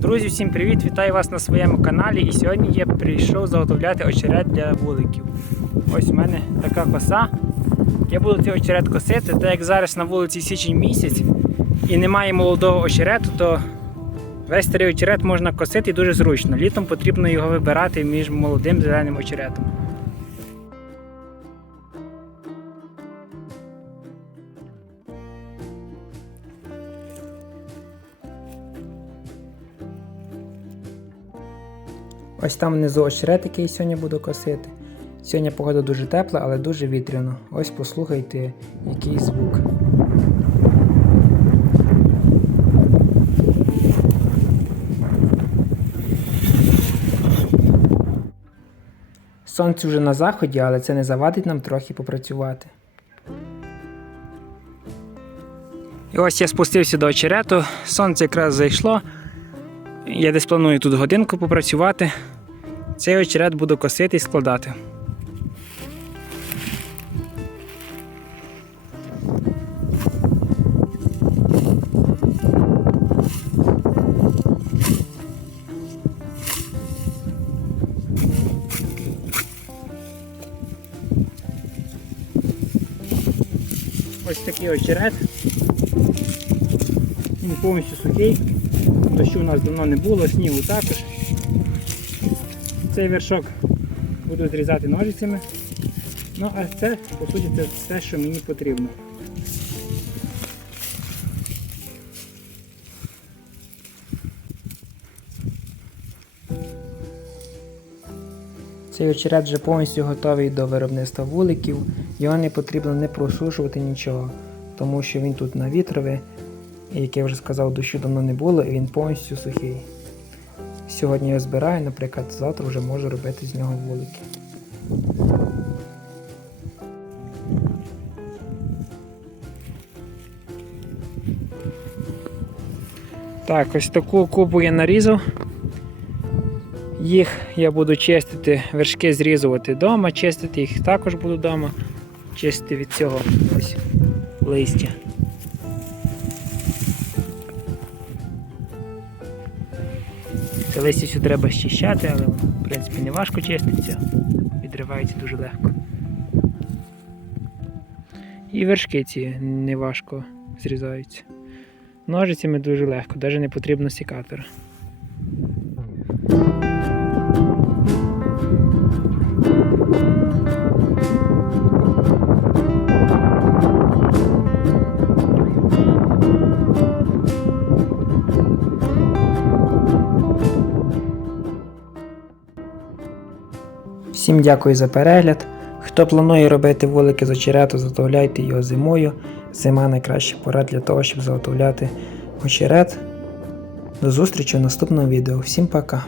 Друзі, всім привіт! Вітаю вас на своєму каналі. І сьогодні я прийшов заготовляти очерет для вуликів. Ось у мене така коса. Я буду цей очерет косити, так як зараз на вулиці січень місяць і немає молодого очерету, то весь старий очерет можна косити дуже зручно. Літом потрібно його вибирати між молодим зеленим очеретом. Ось там внизу очерет, який сьогодні буду косити. Сьогодні погода дуже тепла, але дуже вітряно. Ось послухайте, який звук. Сонце вже на заході, але це не завадить нам трохи попрацювати. І ось я спустився до очерету, сонце якраз зайшло. Я десь планую тут годинку попрацювати. Цей очерет буду косити і складати. Ось такий очерет. Він повністю сухий. Дощу у нас давно не було, снігу також. Цей вершок буду зрізати ножицями. Ну, а це, по суті, це все, що мені потрібно. Цей очерет вже повністю готовий до виробництва вуликів. Його не потрібно не просушувати нічого, тому що він тут на вітрові, і як я вже сказав, дощу давно не було, і він повністю сухий. Сьогодні я збираю, наприклад, завтра вже можу робити з нього вулики. Так, ось таку кубу я нарізав. Їх я буду чистити, вершки зрізувати вдома, чистити їх також буду вдома, чистити від цього ось листя. Це листя треба щищати, але в принципі не важко чиститься, відривається дуже легко. І вершки ці не важко зрізаються. Ножицями дуже легко, навіть не потрібно сікатора. Всім дякую за перегляд. Хто планує робити вулики з очерету, заготовляйте його зимою. Зима найкраща пора для того, щоб заготовляти очерет. До зустрічі в наступному відео. Всім пока!